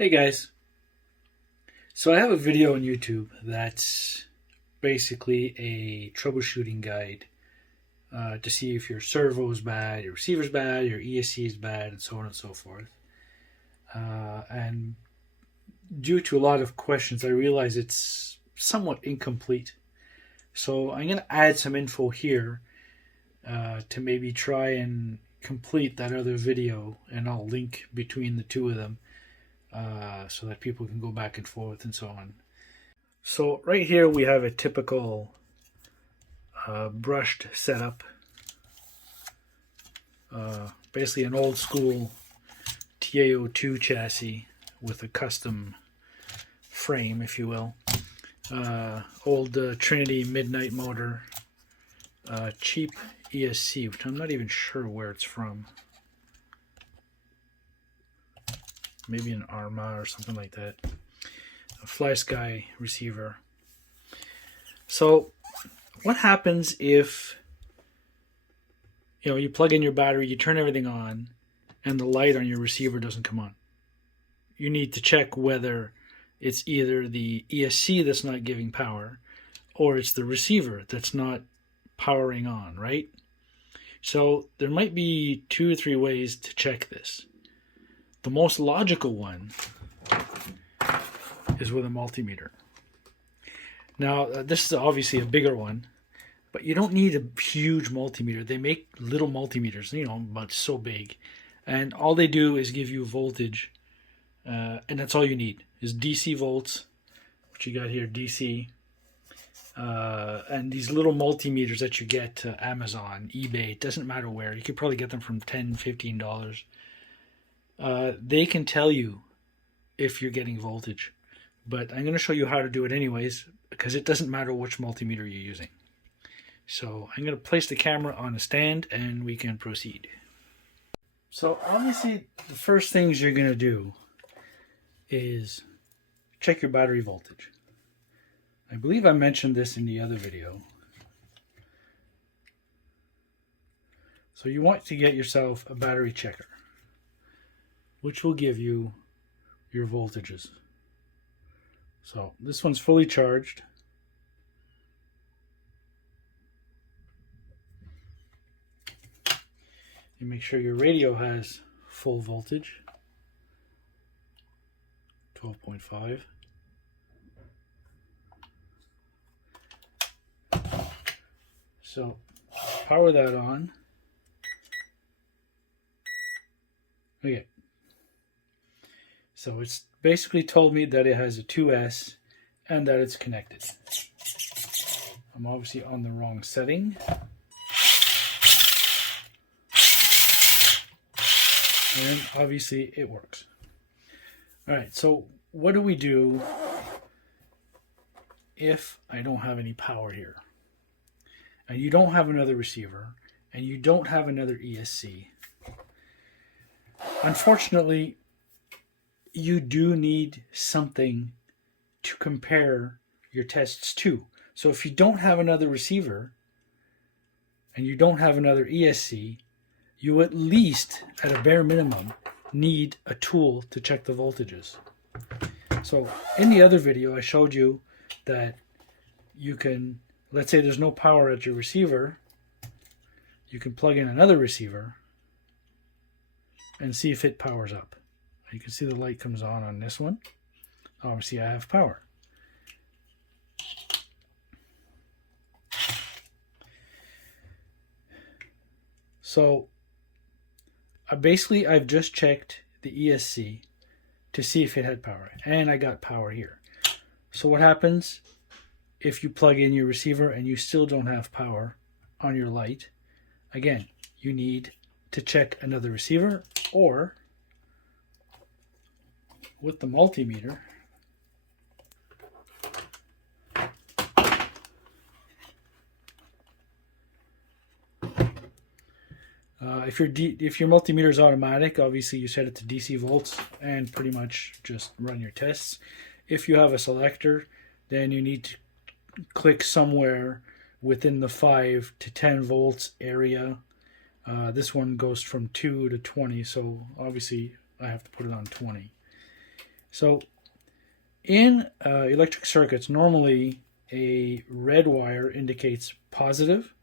Hey guys, so I have a video on YouTube that's basically a troubleshooting guide to see if your servo is bad, your receiver's bad, your ESC is bad, and so on and so forth. And due to a lot of questions, I realize it's somewhat incomplete. So I'm going to add some info here to maybe try and complete that other video, and I'll link between the two of them. So that people can go back and forth and so on. So right here we have a typical brushed setup. Basically an old school TAO2 chassis with a custom frame, if you will. Old Trinity Midnight motor. Cheap ESC, which I'm not even sure where it's from. Maybe an Arma or something like that. A Fly Sky receiver. So what happens if you plug in your battery, you turn everything on, and the light on your receiver doesn't come on? You need to check whether it's either the ESC that's not giving power or it's the receiver that's not powering on, right? So there might be 2 or 3 ways to check this. The most logical one is with a multimeter. Now, this is obviously a bigger one, but you don't need a huge multimeter. They make little multimeters, about so big. And all they do is give you voltage, and that's all you need, is DC volts, which you got here, DC. And these little multimeters that you get Amazon, eBay, it doesn't matter where. You could probably get them from $10, $15. They can tell you if you're getting voltage, but I'm going to show you how to do it anyways, because it doesn't matter which multimeter you're using. So I'm going to place the camera on a stand and we can proceed. So obviously the first things you're going to do is check your battery voltage. I believe I mentioned this in the other video. So you want to get yourself a battery checker, which will give you your voltages. So this one's fully charged. You make sure your radio has full voltage, 12.5. So power that on. Okay. So it's basically told me that it has a 2S and that it's connected. I'm obviously on the wrong setting. And obviously it works. Alright, so what do we do if I don't have any power here? And you don't have another receiver, and you don't have another ESC. Unfortunately, you do need something to compare your tests to. So if you don't have another receiver and you don't have another ESC, you at least, at a bare minimum, need a tool to check the voltages. So in the other video, I showed you that you can, let's say there's no power at your receiver, you can plug in another receiver and see if it powers up. You can see the light comes on this one. Obviously I have power. So I've just checked the ESC to see if it had power, and I got power here. So what happens if you plug in your receiver and you still don't have power on your light? Again, you need to check another receiver, or with the multimeter, if your multimeter is automatic, obviously you set it to DC volts and pretty much just run your tests. If you have a selector, then you need to click somewhere within the 5 to 10 volts area. This one goes from 2 to 20, so obviously I have to put it on 20. So in electric circuits, normally a red wire indicates positive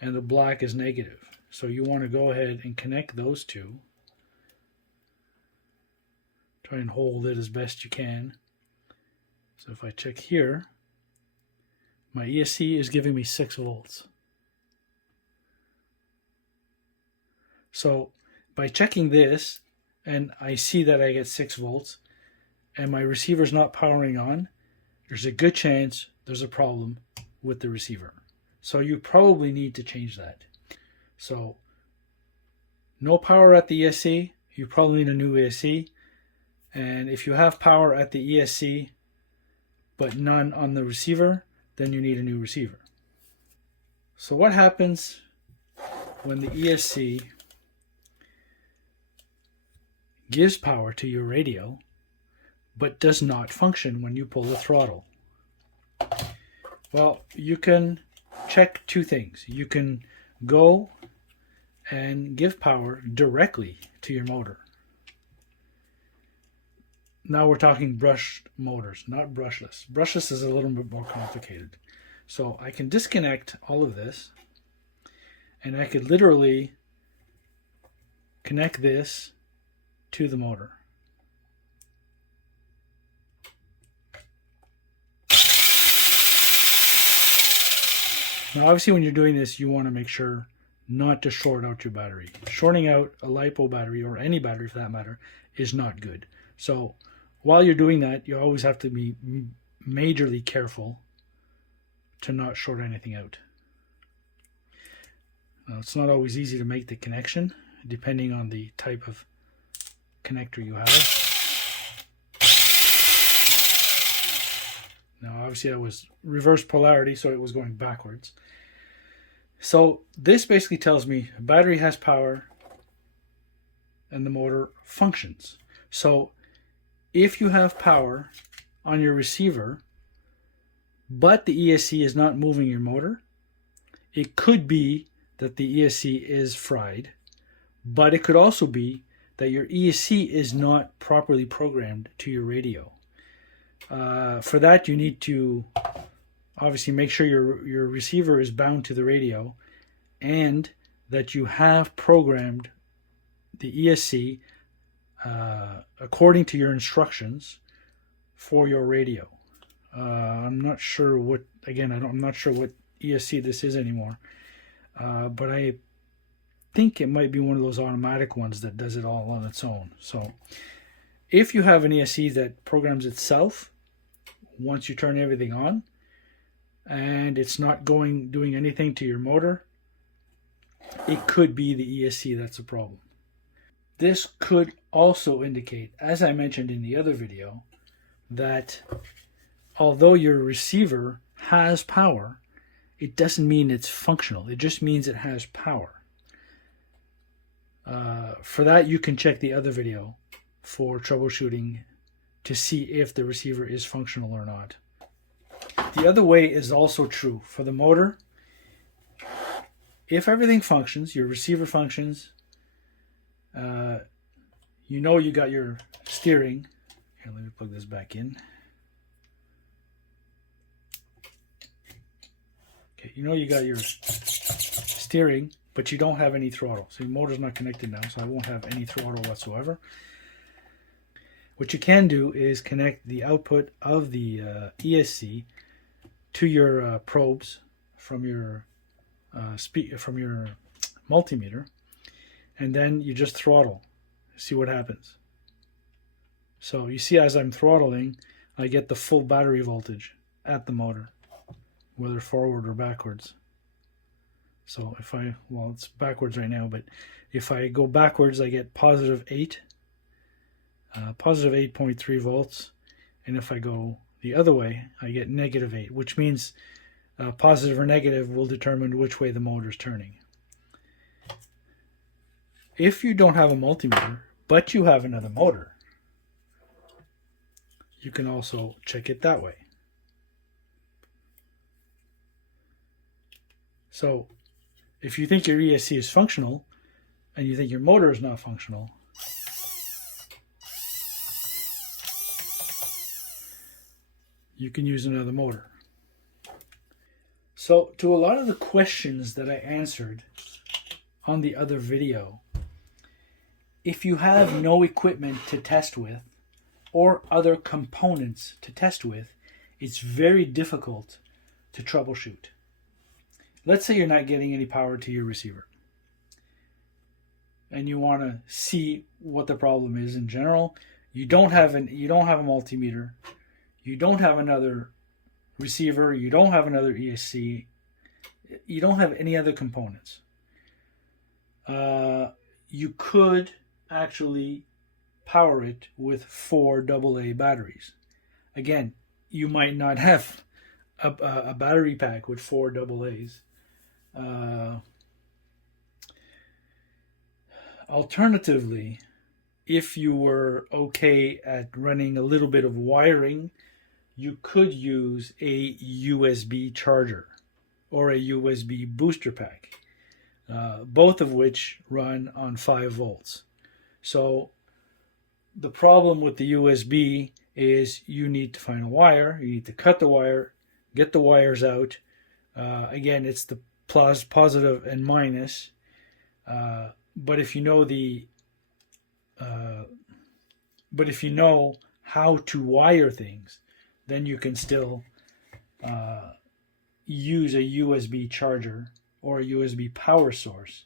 and the black is negative. So you want to go ahead and connect those two. Try and hold it as best you can. So if I check here, my ESC is giving me 6 volts. So by checking this, and I see that I get 6 volts, and my receiver's not powering on, there's a good chance there's a problem with the receiver. So you probably need to change that. So no power at the ESC, you probably need a new ESC. And if you have power at the ESC but none on the receiver, then you need a new receiver. So what happens when the ESC gives power to your radio but does not function when you pull the throttle? Well, you can check two things. You can go and give power directly to your motor. Now we're talking brushed motors, not brushless. Brushless is a little bit more complicated. So I can disconnect all of this, and I could literally connect this to the motor. Now obviously when you're doing this, you want to make sure not to short out your battery. Shorting out a LiPo battery, or any battery for that matter, is not good. So while you're doing that, you always have to be majorly careful to not short anything out. Now, it's not always easy to make the connection, depending on the type of connector you have. Now, obviously, that was reverse polarity, so it was going backwards. So this basically tells me the battery has power and the motor functions. So if you have power on your receiver, but the ESC is not moving your motor, it could be that the ESC is fried, but it could also be that your ESC is not properly programmed to your radio. For that, you need to obviously make sure your receiver is bound to the radio, and that you have programmed the ESC according to your instructions for your radio. I'm not sure what, again, I'm not sure what ESC this is anymore, but I think it might be one of those automatic ones that does it all on its own. So if you have an ESC that programs itself once you turn everything on, and it's not doing anything to your motor, it could be the ESC that's a problem. This could also indicate, as I mentioned in the other video, that although your receiver has power, it doesn't mean it's functional. It just means it has power. For that, you can check the other video for troubleshooting to see if the receiver is functional or not. The other way is also true for the motor. If everything functions, your receiver functions, you know you got your steering. Here, let me plug this back in. Okay, you know you got your steering, but you don't have any throttle. So your motor's not connected now, so I won't have any throttle whatsoever. What you can do is connect the output of the ESC to your probes from your multimeter, and then you just throttle. See what happens. So you see, as I'm throttling, I get the full battery voltage at the motor, whether forward or backwards. So if well, it's backwards right now, but if I go backwards, I get positive 8.3 volts, and if I go the other way, I get negative 8, which means positive or negative will determine which way the motor is turning. If you don't have a multimeter, but you have another motor, you can also check it that way. So if you think your ESC is functional and you think your motor is not functional, you can use another motor. So to a lot of the questions that I answered on the other video, if you have no equipment to test with or other components to test with, it's very difficult to troubleshoot. Let's say you're not getting any power to your receiver and you want to see what the problem is in general. You don't have a multimeter, you don't have another receiver, you don't have another ESC, you don't have any other components. You could actually power it with 4 AA batteries. Again, you might not have a battery pack with 4 AA's. Alternatively, if you were okay at running a little bit of wiring, you could use a USB charger or a USB booster pack, both of which run on 5 volts. So the problem with the USB is you need to find a wire, you need to cut the wire, get the wires out. Again, it's the positive and minus. But if you know how to wire things, then you can still use a USB charger or a USB power source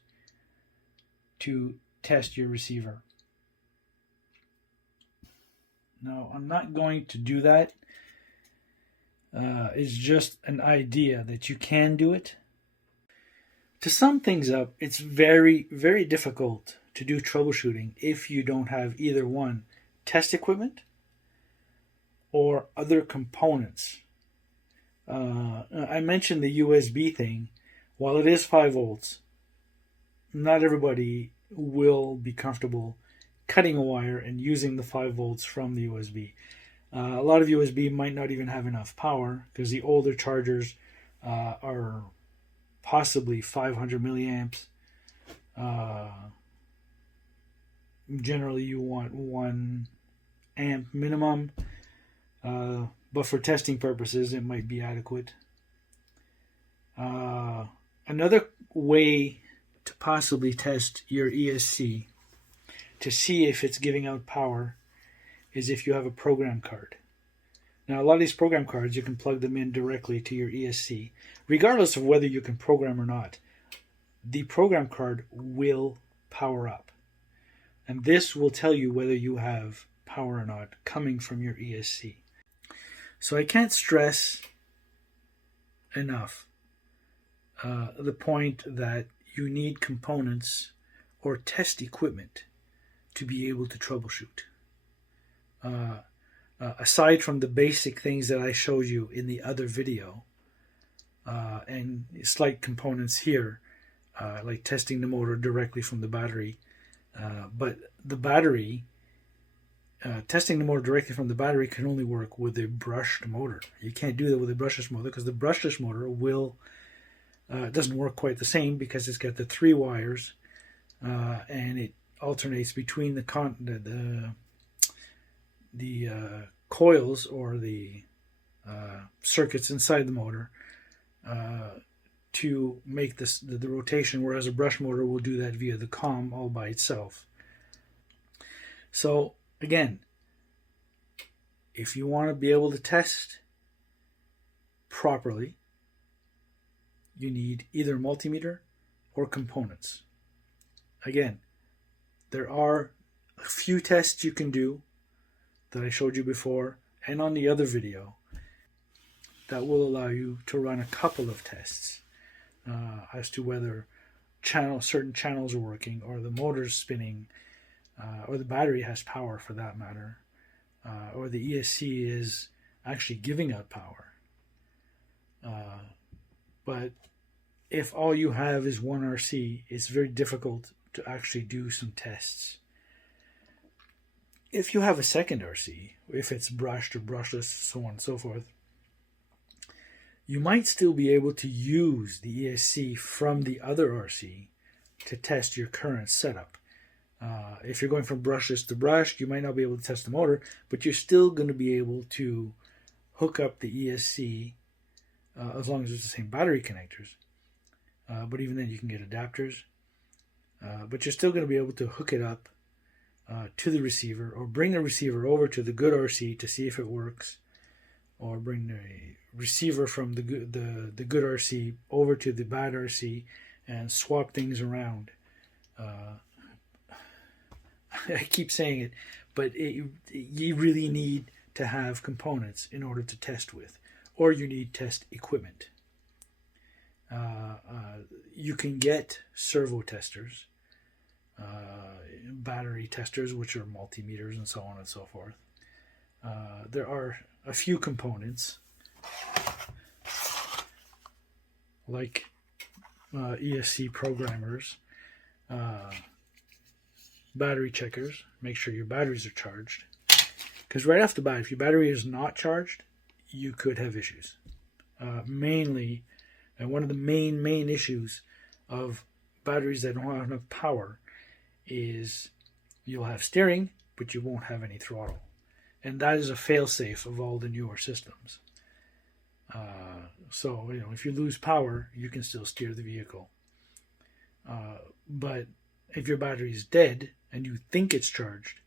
to test your receiver. Now, I'm not going to do that. It's just an idea that you can do it. To sum things up, it's very, very difficult to do troubleshooting if you don't have either one, test equipment or other components. I mentioned the USB thing. While it is 5 volts, not everybody will be comfortable cutting a wire and using the 5 volts from the USB. A lot of USB might not even have enough power because the older chargers are possibly 500 milliamps. Generally, you want 1 amp minimum, but for testing purposes, it might be adequate. Another way to possibly test your ESC to see if it's giving out power is if you have a program card. Now, a lot of these program cards, you can plug them in directly to your ESC. Regardless of whether you can program or not, the program card will power up. And this will tell you whether you have power or not coming from your ESC. So I can't stress enough the point that you need components or test equipment to be able to troubleshoot. Aside from the basic things that I showed you in the other video, and slight components here, like testing the motor directly from the battery, but the battery, testing the motor directly from the battery can only work with a brushed motor. You can't do that with a brushless motor because the brushless motor doesn't work quite the same because it's got the 3 wires, and it alternates between the coils or the circuits inside the motor to make the rotation, whereas a brush motor will do that via the COM all by itself. So again, if you want to be able to test properly, you need either multimeter or components. Again, there are a few tests you can do that I showed you before and on the other video that will allow you to run a couple of tests as to whether certain channels are working, or the motor's spinning, or the battery has power for that matter, or the ESC is actually giving out power. But if all you have is one RC, it's very difficult to actually do some tests. If you have a second RC, if it's brushed or brushless, so on and so forth, you might still be able to use the ESC from the other RC to test your current setup. If you're going from brushless to brushed, you might not be able to test the motor, but you're still going to be able to hook up the ESC as long as it's the same battery connectors. But even then, you can get adapters. But you're still going to be able to hook it up to the receiver, or bring the receiver over to the good RC to see if it works, or bring the receiver from the good RC over to the bad RC and swap things around. I keep saying it, but you really need to have components in order to test with, or you need test equipment. You can get servo testers, battery testers, which are multimeters and so on and so forth. There are a few components like ESC programmers, battery checkers, make sure your batteries are charged. Because right off the bat, if your battery is not charged, you could have issues. Mainly, and one of the main issues of batteries that don't have enough power is you'll have steering, but you won't have any throttle. And that is a fail-safe of all the newer systems. So, if you lose power, you can still steer the vehicle. But if your battery is dead and you think it's charged,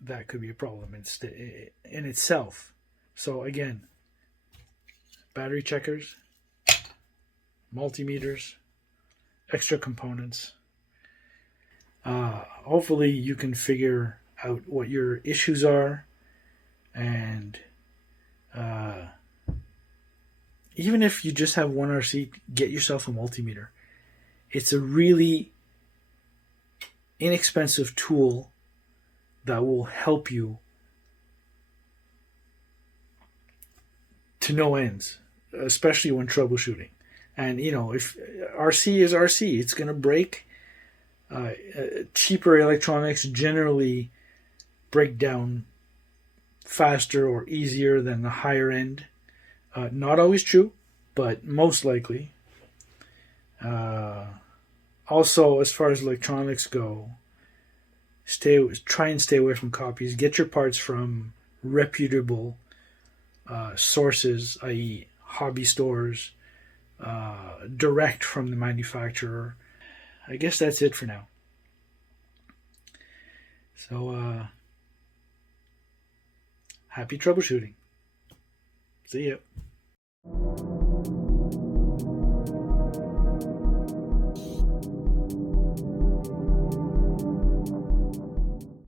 that could be a problem in itself. So again, battery checkers, multimeters, extra components. Hopefully you can figure out what your issues are, and even if you just have one RC, get yourself a multimeter. It's a really inexpensive tool that will help you to no ends, especially when troubleshooting. And if RC is RC, it's going to break. Cheaper electronics generally break down faster or easier than the higher end. Not always true, but most likely. Also, as far as electronics go, try and stay away from copies. Get your parts from reputable sources, i.e. hobby stores, direct from the manufacturer. I guess that's it for now. So, happy troubleshooting. See ya.